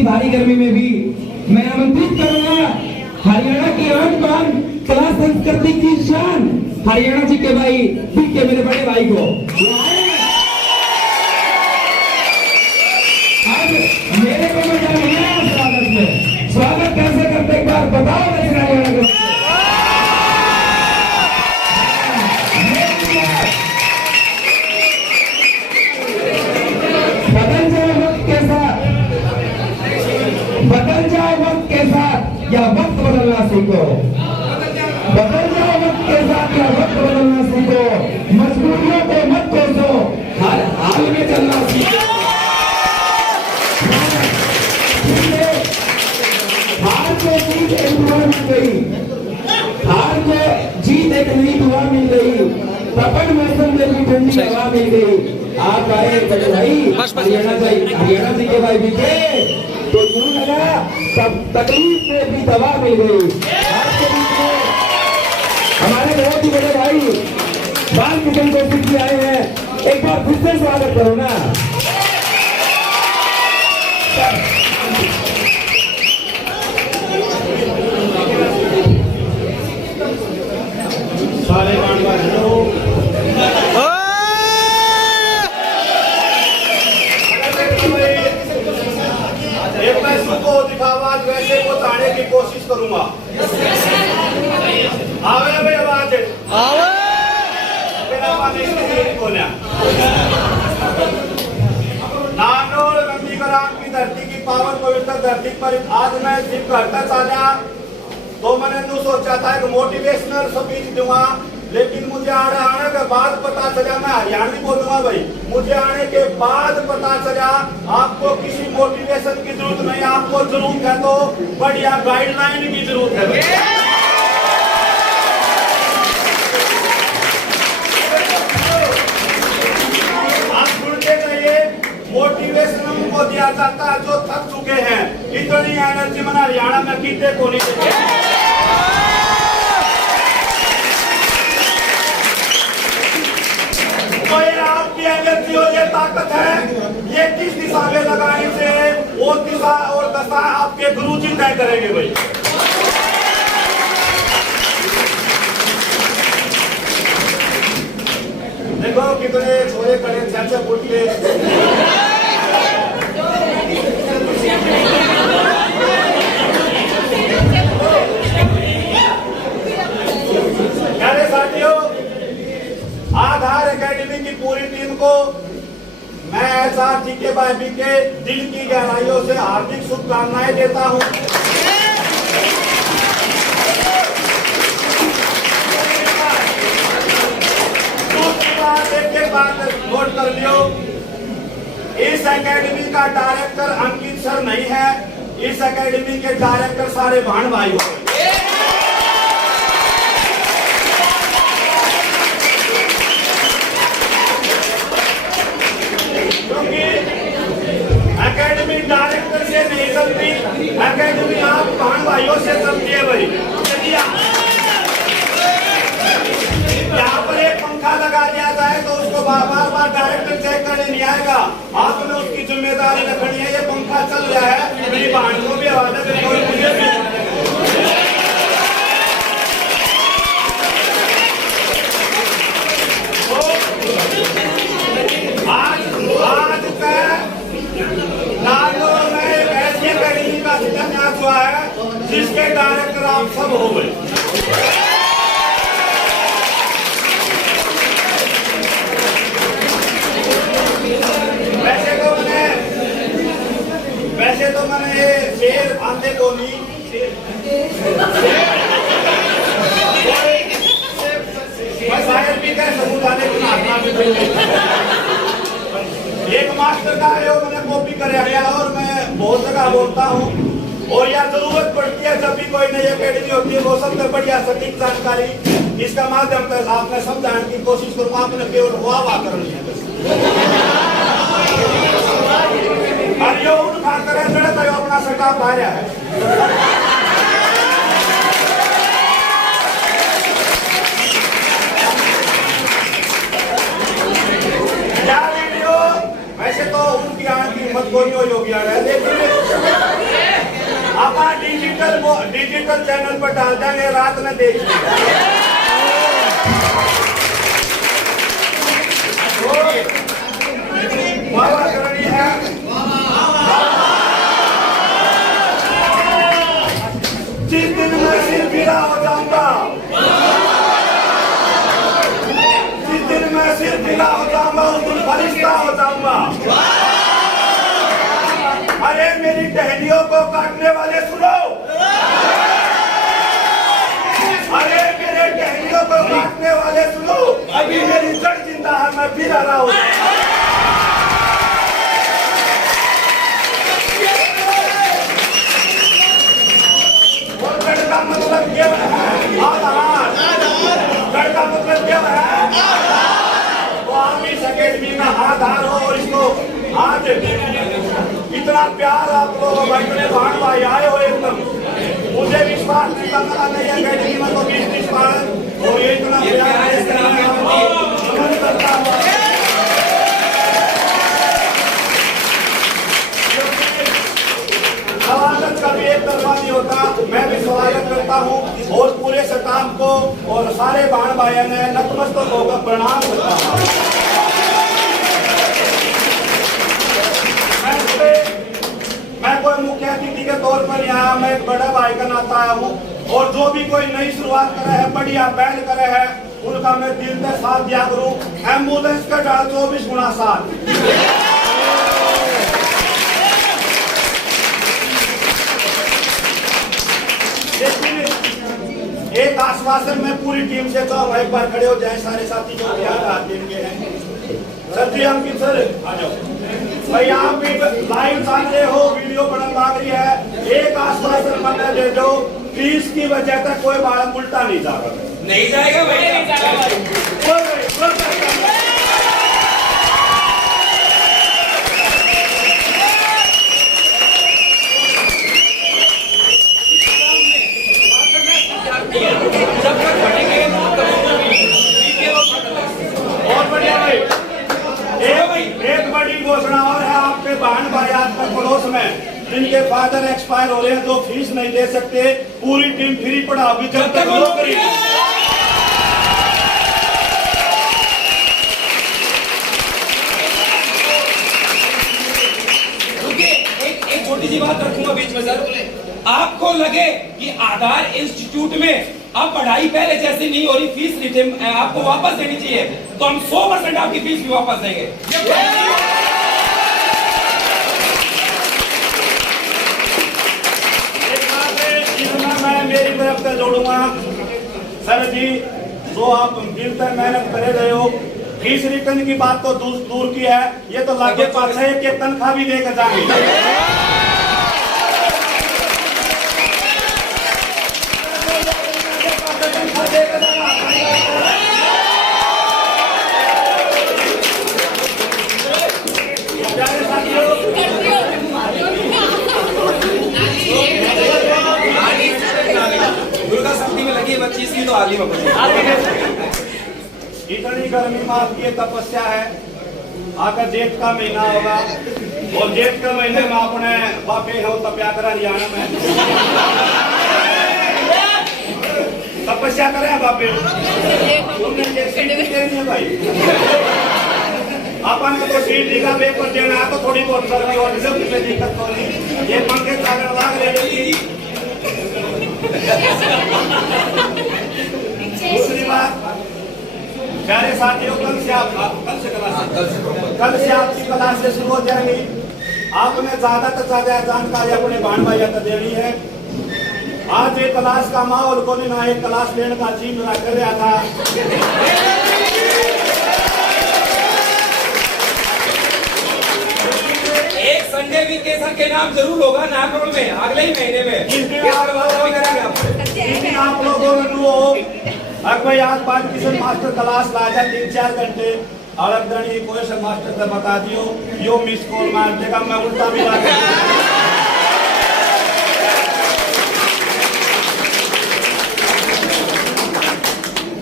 इतनी भारी गर्मी में भी मैं आमंत्रित करूंगा हरियाणा की आन बान कला संस्कृति की शान हरियाणा जी के भाई के मेरे बड़े भाई को आज मेरे को स्वागत में स्वागत कैसे करते एक बार बताओ हरियाणा को। बदल जाए वक्त के साथ या वक्त बदलना सीखो। बदल जाए वक्त के साथ या वक्त बदलना सीखो। मजबूरियों को मत कोसो, हर हाल में चलना सीखो। हार को जीत एक दुआ मिल गई, हार को जीत एक नई दुआ मिल गई। तपन मौसम में भी ठंडी हवा मिल गई। आप आए बड़े भाई हरियाणा जी के भाई बीते तो यूं लगा सब तकलीफ में भी दवा मिल गई। आपके बीच में हमारे बहुत ही बड़े भाई बाल किशन कौशिक जी आए हैं, एक बार फिर से स्वागत करो ना। सारे आवाज वैसे को ताने की कोशिश करूंगा। आवे भाई आवाज आवे मेरा पानी नहीं बोला। नानोर नंदी कराम की धरती की पावन पवित्र धरती पर आज मैं सिर्फ करता चाहा तो मैंने नु सोचा था एक मोटिवेशनल स्पीच दूंगा, लेकिन मुझे आने के बाद पता चला मैं हरियाणवी बोलूंगा भाई। मुझे आने के बाद पता चला आपको किसी मोटिवेशन की जरूरत नहीं, आपको जरूरत है तो बढ़िया गाइडलाइन की जरूरत है भाई। आप सुनते रहिए, मोटिवेशन उनको दिया जाता है जो थक चुके हैं। इतनी एनर्जी मैंने हरियाणा में कितने को नहीं देखे। तो ये आपकी एनर्जी और ये ताकत है, ये किस दिशा में लगाने से वो दिशा और दशा आपके गुरुजी तय करेंगे भाई। देखो कितने छोरे खड़े चाचा फुट के साथियों, आधार एकेडमी की पूरी टीम को मैं एसआरजी के भाई के दिल की गहराइयों से हार्दिक शुभकामनाएं देता हूं। दूसरी बात एक बात नोट कर लियो, इस एकेडमी का डायरेक्टर अंकित सर नहीं है, इस एकेडमी के डायरेक्टर सारे भाण भाई हो। एकेडमी डायरेक्टर से नहीं चलती, एकेडमी आप बहन भाइयों से चलती है भाई। यहाँ पर एक पंखा लगा दिया जाए तो उसको बार बार डायरेक्टर चेक करने नहीं आएगा, आपने उसकी जिम्मेदारी रखनी है। ये पंखा चल रहा है, मेरी बहन को भी आवाज है, मुझे भी। हुआ है जिसके डायरेक्टर आप सब हो गए। वैसे तो मैंने ये शेर आंधे को नहीं शायर भी कह सबूत आने एक मास्टर का है मैंने कॉपी कर गया और मैं बहुत जगह बोलता हूँ। और यह जरूरत पड़ती है जब भी कोई नई एकेडमी होती है वो सबसे बढ़िया सटीक जानकारी इसका माध्यम से आपने समझाने की कोशिश करूंगा। आपने केवल वाह करनी है और ये उन खाकर अपना सटा पा रहा है। क्या वीडियो वैसे तो उनकी आंख की हिम्मत कोई योगी आ रहा है, लेकिन आप डिजिटल चैनल पर डाल देंगे, रात में देख लीजिए। बाबा करनी है, जिस दिन मैं सिर पीला हो जाऊंगा, जिस दिन मैं सिर पीला हो जाऊंगा, उस दिन फरिश्ता हो जाऊंगा। अरे मेरी टहनियों को काटने वाले सुनो, अरे मेरे टहनियों को काटने वाले सुनो, अभी मेरी जड़ जिंदा है, मैं फिर आ रहा हूँ। गढ़ का मतलब क्या है? आधार। गढ़ का मतलब क्या है? तो आप इस अकेडमी में आधार हो और इसको आज इतना प्यार आप लोग इतने भाण भाई आए हो एकदम, मुझे विश्वास नहीं करना नहीं है अकेडमी में तो 20 बार और ये इतना प्यार करता हुआ स्वागत का भी एक तरफा नहीं होता। मैं भी स्वागत करता हूँ और पूरे स्टाफ को और सारे भाण भाइयों ने नतमस्तक होकर प्रणाम करता हूँ। मैं कोई मुख्य अतिथि के तौर पर यहाँ मैं एक बड़ा भाई का नाता आया हूँ और जो भी कोई नई शुरुआत करे है, बढ़िया पहल करे है, उनका मैं दिल से साथ दिया करूँ। एम्बुलेंस का डाल 24 गुना साथ। लेकिन एक आश्वासन मैं पूरी टीम से चाहूँगा, एक बार खड़े हो जाए सारे साथी जो बिहार हाथ देंगे हैं। सर जी हम सर आ जाओ भाई, आप भी लाइव चाहते हो, वीडियो बनने लग रही है, एक आश्वासन मैंने दे दो, फीस की वजह से कोई बालक उल्टा नहीं जा रहा, नहीं जाएगा भाई, नहीं जाएगा। जब तक बढ़ेंगे बहुत बढ़िया भाई। एक बड़ी घोषणा और है आपके बहन भाई आपके पड़ोस में जिनके फादर एक्सपायर हो रहे हैं, जो फीस नहीं दे सकते, पूरी टीम फ्री पढ़ाओगी जब तक वो करेगी। एक छोटी सी बात रखूंगा बीच में सर, आपको लगे कि आधार इंस्टीट्यूट में अब पढ़ाई पहले जैसी नहीं हो रही, फीस रिटर्न आपको वापस देनी चाहिए, तो हम 100% आपकी फीस भी वापस देंगे। मैं मेरी तरफ से जोड़ूंगा सर जी, जो आप दिल से मेहनत करे रहे हो, फीस रिटर्न की बात तो दूर की है, ये तो लागे पास है कि तनख्वाह भी देकर जाएंगे। दुर्गा शक्ति में लगी 25 की तो आगे इतनी गर्मी में आपकी ये तपस्या है, आकर जेठ का महीना होगा और जेठ के महीने में अपने बापे हो तप्याकरा हरियाणा में तपस्या करे बापे भाई। अपन को तो सीट का पेपर देना है तो थोड़ी बहुत सर्दी और दिक्कत हो रही, ये पंखे चादर लाग रही। दूसरी बात प्यारे साथियों, कल से आपकी क्लास से शुरू हो जाएगी। आपने ज्यादा से ज्यादा जानकारी अपने बहन भाइयों को देनी है। आज एक क्लास का माहौल को ना एक क्लास लेने का जी मेरा कर रहा था। एक संडे वीकेशन के नाम जरूर होगा नागौर में अगले ही महीने में। आप लोगों ने कोई आज पार्टीशन मास्टर क्लास लाजा 3-4 घंटे और अग्रणी क्वेश्चन मास्टर से बता दियो, यो मिस कॉल मार देगा, मैं उल्टा भी ला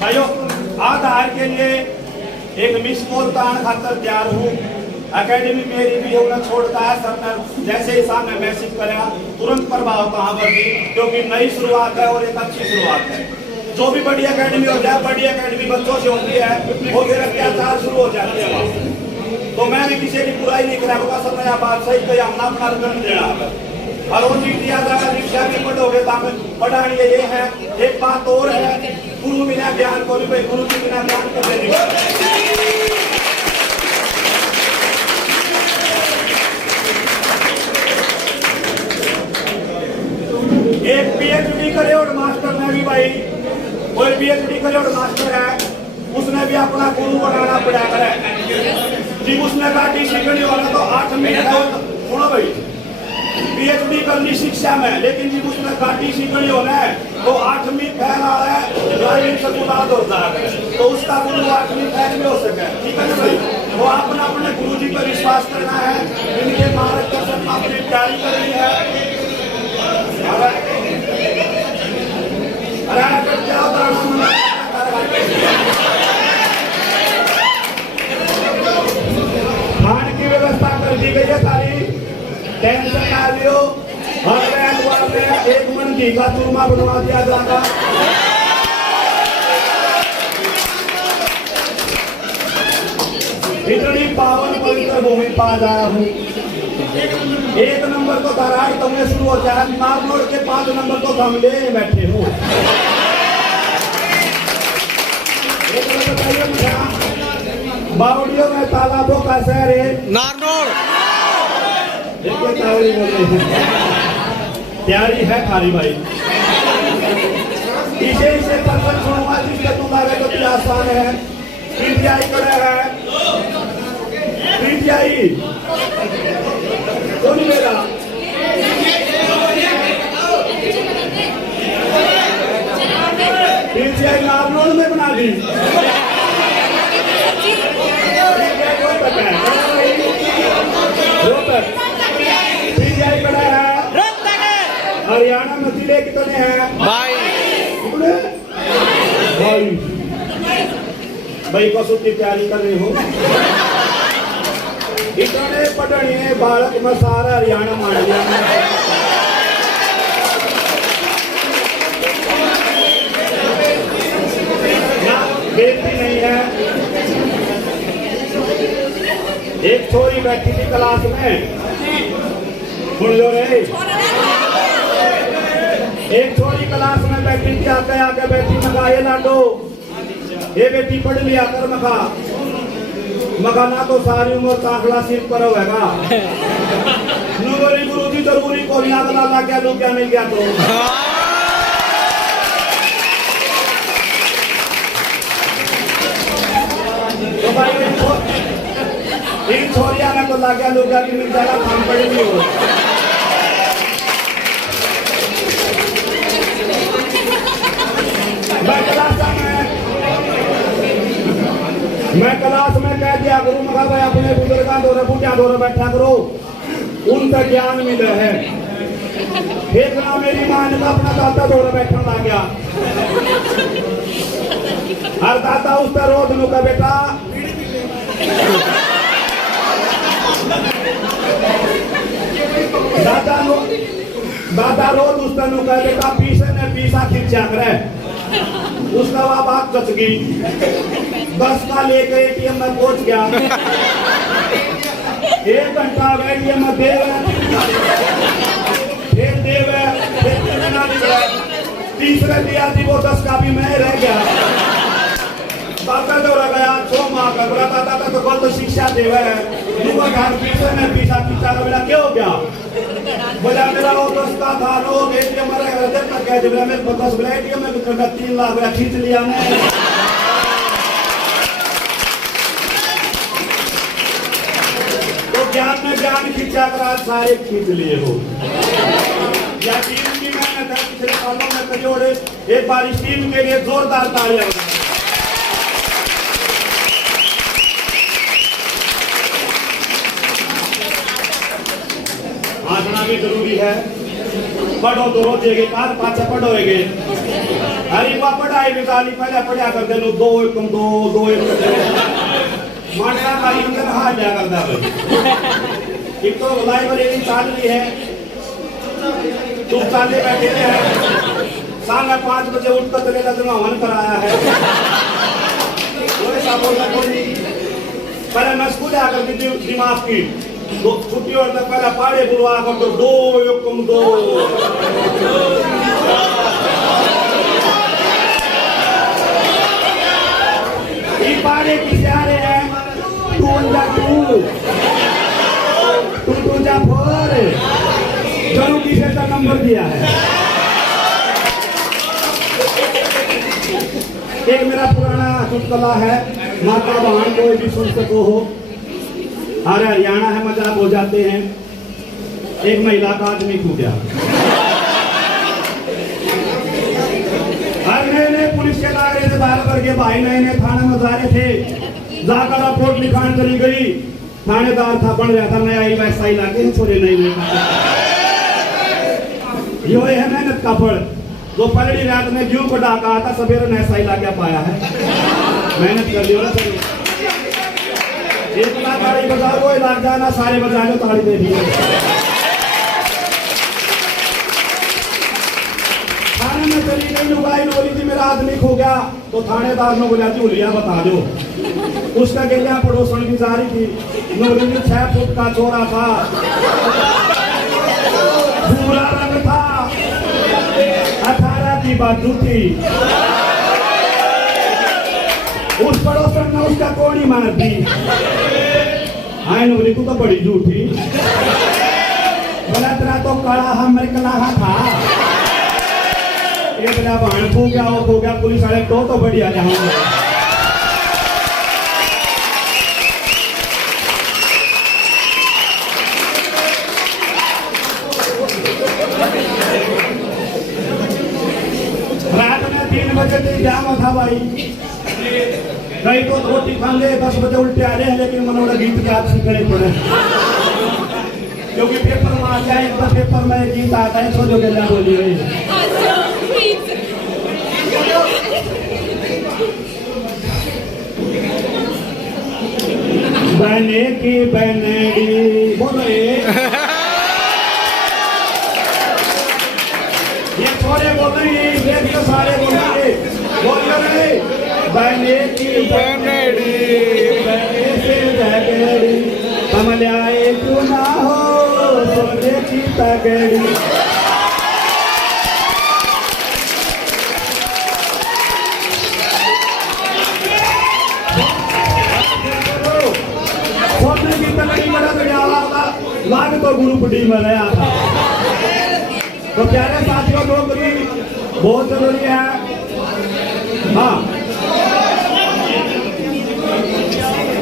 भाइयों। आधार के लिए एक मिस कॉल तान खातर तैयार हूँ। एकेडमी मेरी भी उन्हें छोड़ता है सर ने जैसे ही सामने मैसेज करा तुरंत प्रभाव कहाँ पर भी, क्योंकि नई शुरुआत है और एक अच्छी शुरुआत है। जो भी बड़ी एकेडमी हो जाए, बड़ी एकेडमी बच्चों से होती है, वो फिर अत्याचार शुरू हो जाते हैं। तो मैं भी किसी की बुराई नहीं करा, सब नया बात सही कही, हमने अपना रिटर्न देना है और वो चीज दिया जाएगा। शिक्षा में पढ़ोगे तो पढ़ानी ये है। एक बात और है, गुरु बिना ज्ञान को भी, गुरु के बिना ज्ञान को देने एक पीएचडी करे और मास्टर ने भी भाई, कोई पीएचडी करे और मास्टर है, उसने भी अपना गुरु बनाना पड़ा है। जी उसने कहा सीखनी वाला तो 8 महीने सुनो भाई, पीएचडी करनी शिक्षा में, लेकिन जी उसने काटी सीखनी होना है तो 8वीं फेल आ रहा है, ड्राइविंग से गुलाब होता है, तो उसका गुरु 8वीं फेल में हो सके। ठीक है ना भाई, वो अपना अपने गुरु जी पर विश्वास करना है, इनके मार्गदर्शन में अपनी तैयारी करनी है। खान की व्यवस्था कर दी गई है सारी, टेंशन ना लियो। हर बैंक वाले 1 मन घी का चूरमा बनवा दिया जाएगा। इतनी पावन पवित्र भूमि पा जाया हूँ। 1 नंबर तो धराड़ तुमने शुरू हो जाए, नारनौल के 5 नंबर तो हम ले बैठे हूँ। बावड़ियों में तालाबों का शहर है नारनौल। तैयारी है खारी भाई, इसे फसल छोड़वा जिसके तुम्हारे तो आसान है। पीटीआई करे है, पीटीआई तो नहीं मेरा पीटीआई नारनौल में बना दी। पीटीआई बड़ा है हरियाणा में जिले कितने हैं भाई? भाई कसुर की तैयारी कर रहे हो, इतने पढ़ने बालक में सारा हरियाणा मान लिया। बेटी नहीं है। एक छोरी बैठी थी क्लास में, सुन लो रे, एक छोरी क्लास में बैठी थी, आके आके बैठी, मगा ये लाडो ये बेटी पढ़ लिया कर, मगा ना तो सारी उम्र दाखला सिर्फ पर होगा। नूरी गुरु जी जरूरी को याद ला क्या लू क्या मिल गया तो भाई इन छोरिया में तो लाग्या लोग की मिल जाएगा, काम पड़ेगी हो। मैं क्लास में कह दिया करूँ, मगर भाई अपने बुजुर्ग दौरे बूटिया दौरे बैठा करो, उनका ज्ञान मिले है। एक ना मेरी मां ने अपना दादा दौरे बैठा ला गया, हर दादा उस पर रोज नु का बेटा दादा रोज उस पर नु का बेटा पीछे ने पीछा खिंचा करे, उसका वह बात कच गई। 10 का लेकर एटीएम में पहुंच गया, 1 घंटा एटीएम में तीसरे दिया थी वो 10 का भी मैं रह गया। बाबा दौड़ा गया 6 माह का बड़ा दादा तो गलत शिक्षा देवे है। घर पीछे में पीछा पीछा का बोला क्या हो गया, बोला मेरा वो 10 का था लोग एटीएम में रह गए, मैं कह दे मेरे 10 बोला एटीएम में 3 लाख बोला खींच लिया मैं। तो ज्ञान में ज्ञान खींचा कर आज सारे खींच लिए हो। या टीम की मेहनत है, पिछले सालों में कजोड़े, एक बार इस टीम के लिए जोरदार तालियां। आजना भी जरूरी है, पढ़ो तो रोजेगे, काल पाछे पढ़ोगे। अरे वह पढ़ाई निकाली पहले पढ़ा कर दे 2 1 2 2 1 मांडा का युद्ध हार लिया करता भाई। एक तो लाइब्रेरी चाल रही है, तुम चाले बैठे हैं, शाम 5 बजे उठकर चले जाते हवन कराया है। वो ऐसा बोलना कोई पहले मैं स्कूल आकर के दिमाग की दो छुट्टी और तक पहले पाड़े बुलवा कर तो दो युक्म दो ये पाड़े की सारे हैं टू जा फोर जरूर किसे का नंबर दिया है। एक मेरा पुराना चुटकुला है, माता बहन कोई भी सुन सको हो। अरे हरियाणा है मजाक हो जाते हैं। एक महिला का आदमी कूदा, हर नए पुलिस के दायरे से बाहर करके भाई नए थाने में जा रहे थे, जाकर रिपोर्ट लिखान करी गई। थानेदार था बन रहा था नया वैसा इलाके छोड़े नहीं यो है मेहनत का फल। जो पहली रात में जू को डाका आता सवेरे नैसा इलाके पाया है। मेहनत कर लियो ना सर। एक लाख गाड़ी बजाओ वो लाख जाना सारे बजा लो ताड़ी दे दिए। थाने में चली गई लुगाई बोली थी मेरा आदमी खो गया, तो थानेदार ने बोला जी उलिया बता दो। उसका गैया पड़ोसन की जारी थी, नोरी में 6 फुट का चौड़ा था, भूरा रंग था, 18 की बाजू थी। उस पड़ोसन ने उसका कोड़ी मार दी। आए नोरी तू तो बड़ी झूठी, बोला तेरा तो कड़ा हमरे कलाहा था। ये बोला बहन खो गया पुलिस वाले तो बढ़िया जाऊंगा। रात में 3 बजे तक जाम था भाई। कई तो रोटी खाने 10 बजे उल्टे आ रहे हैं, लेकिन मनोड़ा गीत के आप सीखने पड़े, क्योंकि पेपर में आ जाए तो पेपर में गीत आता है। सोचो के बोली गई बने की बनेगी बोलो ये थोड़े बोल रही है, ये भी तो सारे बोल रहे हैं। बोलियो रे बने की बनेगी बने से जगेड़ी कमलाए क्यों ना हो सोने की पगड़ी। सोने की पगड़ी बड़ा बढ़िया वाला लाग तो ग्रुप डी में रहा था। तो प्यारे साथियों नौकरी बहुत जरूरी है। हाँ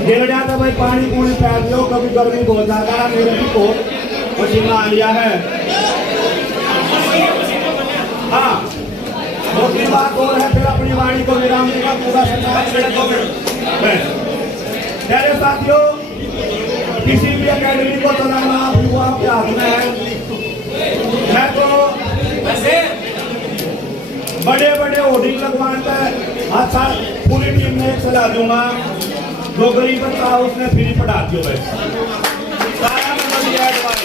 गिर जाता भाई पानी पूरी पैर लो, कभी गर्मी बहुत ज्यादा है, मेरे भी को पसीना आ लिया है। हाँ दूसरी बात और है, फिर अपनी वाणी को विराम देगा पूरा प्यारे साथियों किसी भी अकेडमी को चलाना आपके हाथ में है। मैं तो वैसे बड़े बड़े होर्डिंग लगवाता है, अच्छा पूरी टीम में एक सलाह दूंगा, जो गरीब बच्चा उसने फ्री पढ़ा दियो भाई सारा में बढ़िया एडवाइस।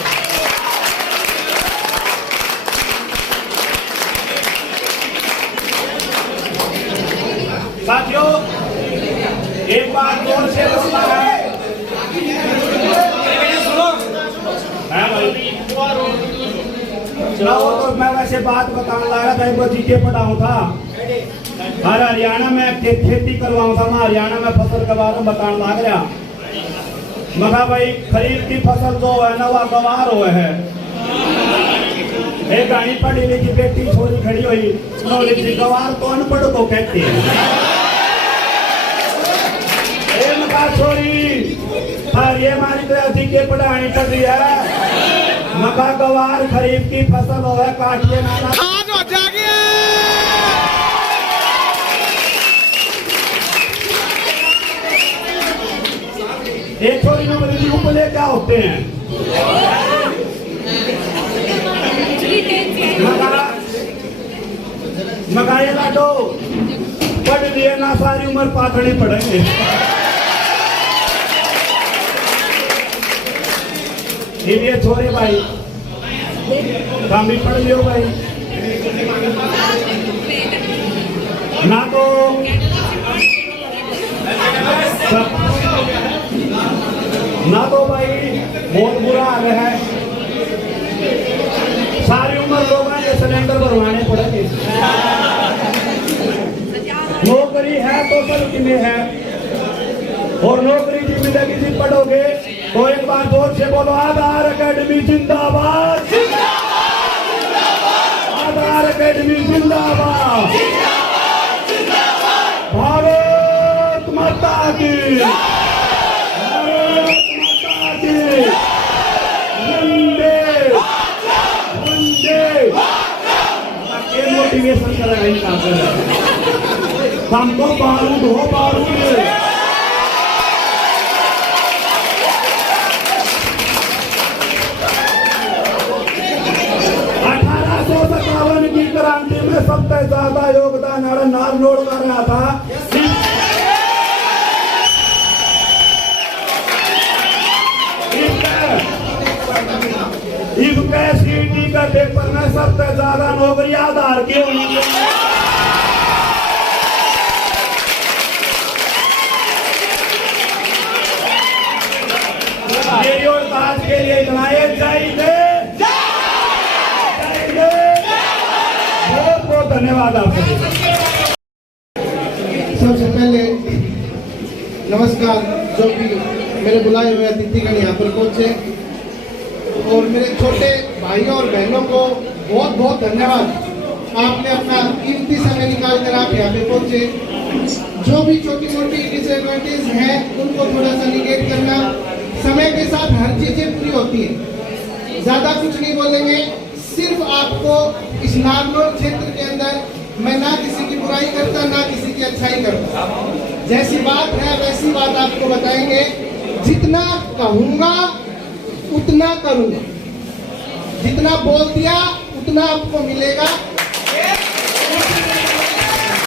साथियों एक बात जोर से बोलना है भाई। चलो तो मैं वैसे बात बताने लगा था, एक बार जीके पढ़ाऊँ था और हरियाणा में खेती करवाऊँ था। मैं हरियाणा में फसल के बारे में बताने लग रहा। मगा भाई खरीफ की फसल जो है ना वह गवार हुए है। एक गाड़ी पढ़ी लिखी बेटी छोरी खड़ी हुई, उन्होंने गवार तो अनपढ़ को कहते हैं। छोरी और ये हमारी तो जीके पढ़ानी पड़ रही है। मका गवार खरीफ की फसल हो है, काटिए नाना एक छोरी में उपले क्या होते हैं? मकाए लाडो पढ़ लिए ना सारी उम्र पाथड़ी पढ़ेंगे। ये छोरे भाई काम भी पढ़ लियो भाई ना तो ना तो भाई बहुत बुरा हाल है सारी उम्र लोग ये सिलेंडर भरवाने पड़ेंगे नौकरी है तो बल्कि में है और नौकरी की मिलेगी जी पढ़ोगे तो एक बार जोर से बोलो आधार अकेडमी जिंदाबाद आधार अकेडमी जिंदाबाद भारत माता की भारत माता की वंदे वंदे ये मोटिवेशन कर रहे हैं काम कर रहे हैं हम तो बारूद हो बारूद 1857 की क्रांति में सबसे ज्यादा योगदान नारनौल कर रहा था इसके सीटी का पेपर में सबसे ज्यादा नौकरी आधार की हुई मेरी और आज के लिए इतना चाहिए बहुत बहुत धन्यवाद आपको सबसे पहले नमस्कार जो भी मेरे बुलाए हुए अतिथिगण यहाँ पर पहुंचे और मेरे छोटे भाइयों और बहनों को बहुत बहुत धन्यवाद आपने अपना कीमती समय निकाल कर आप यहाँ पे पहुंचे जो भी छोटी मोटी डिसएडवांटेज हैं उनको थोड़ा सा निगेट करना समय के साथ हर चीजें पूरी होती है ज्यादा कुछ नहीं बोलेंगे सिर्फ आपको इस नारनौल क्षेत्र के अंदर मैं ना किसी की बुराई करता ना किसी की अच्छाई करता जैसी बात है वैसी बात आपको बताएंगे जितना कहूंगा उतना करूंगा जितना बोल दिया उतना आपको मिलेगा